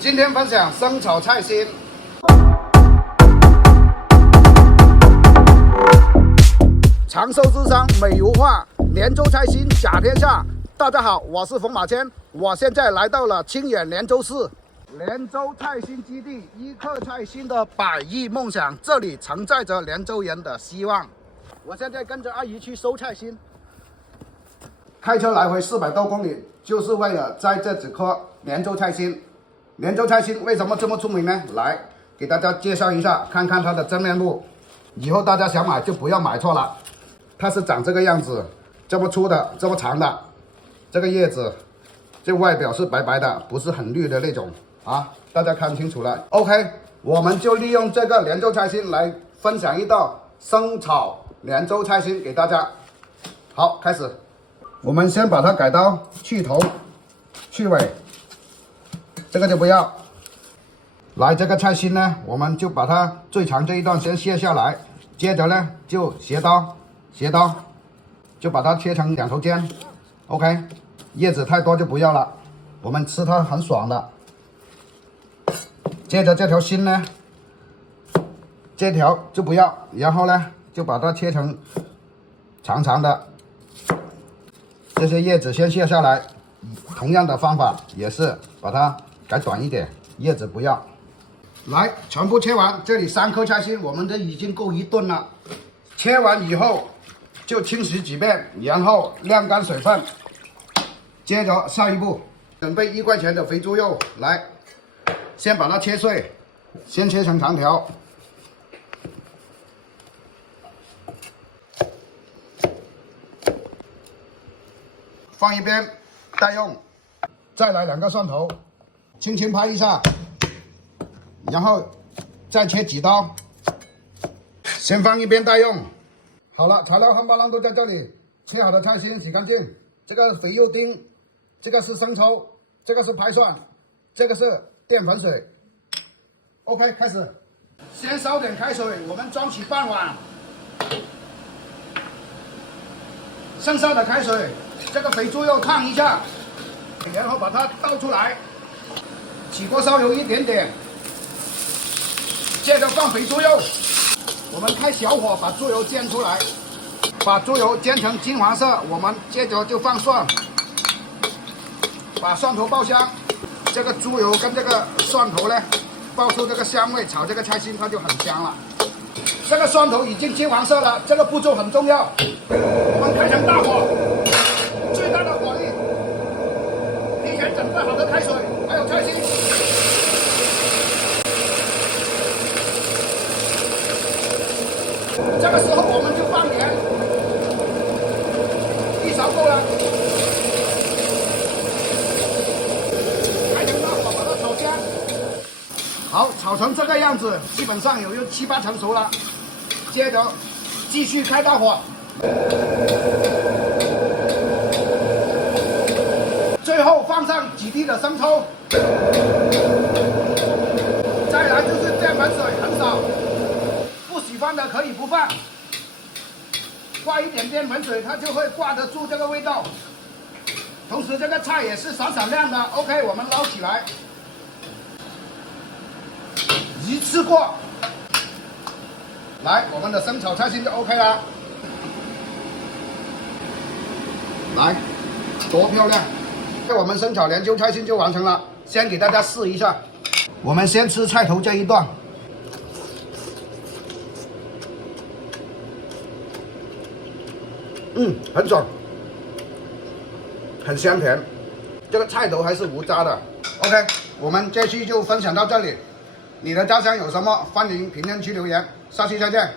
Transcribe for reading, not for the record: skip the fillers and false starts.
今天分享生炒菜心。长寿之乡美如画，连州菜心甲天下。大家好，我是冯马谦，我现在来到了清远连州市。连州菜心基地，一克菜心的100亿梦想，这里承载着连州人的希望。我现在跟着阿姨去收菜心，开车来回400多公里，就是为了摘这几颗连州菜心。连州菜心为什么这么出名呢？来给大家介绍一下，看看它的真面目。以后大家想买就不要买错了，它是长这个样子，这么粗的，这么长的，这个叶子，这外表是白白的，不是很绿的那种啊，大家看清楚了。OK， 我们就利用这个连州菜心来分享一道生炒连州菜心给大家。好，开始。我们先把它改刀，去头、去尾，这个就不要。来，这个菜心呢，我们就把它最长这一段先卸下来，接着呢就斜刀，就把它切成2头尖。OK， 叶子太多就不要了，我们吃它很爽的。接着这条心呢，这条就不要，然后呢就把它切成长长的。这些叶子先卸下来，同样的方法也是把它改短一点，叶子不要。来，全部切完，这里3颗菜心，我们这已经够一顿了。切完以后就清洗几遍，然后晾干水分。接着下一步，准备1块钱的肥猪肉，来，先把它切碎，先切成长条。放一边待用，再来2个蒜头，轻轻拍一下，然后再切几刀，先放一边待用。好了，材料夯巴啷都在这里，切好的菜心洗干净，这个肥肉丁，这个是生抽，这个是拍蒜，这个是淀粉水。OK， 开始，先烧点开水，我们装起半碗，剩下的开水。这个肥猪肉烫一下，然后把它倒出来，起锅烧油一点点，接着放肥猪肉，我们开小火把猪油煎出来，把猪油煎成金黄色，我们接着就放蒜，把蒜头爆香，这个猪油跟这个蒜头呢，爆出这个香味，炒这个菜心它就很香了。这个蒜头已经金黄色了，这个步骤很重要，我们开成大火。最大的火力，提前准备好的开水，还有菜心。这个时候我们就放盐，1勺够了。开成大火把它炒香。好，炒成这个样子，基本上有7、8成熟了。接着继续开大火。最后放上几滴的生抽，再来就是淀粉水，很少，不喜欢的可以不放，挂一点淀粉水，它就会挂得住这个味道。同时这个菜也是闪闪亮的。OK， 我们捞起来，一次过，来，我们的生炒菜心就 OK 了。来，多漂亮！我们生炒连州菜心就完成了，先给大家试一下。我们先吃菜头这一段，很爽，很香甜。这个菜头还是无渣的。OK， 我们这期就分享到这里。你的家乡有什么？欢迎评论区留言。下期再见。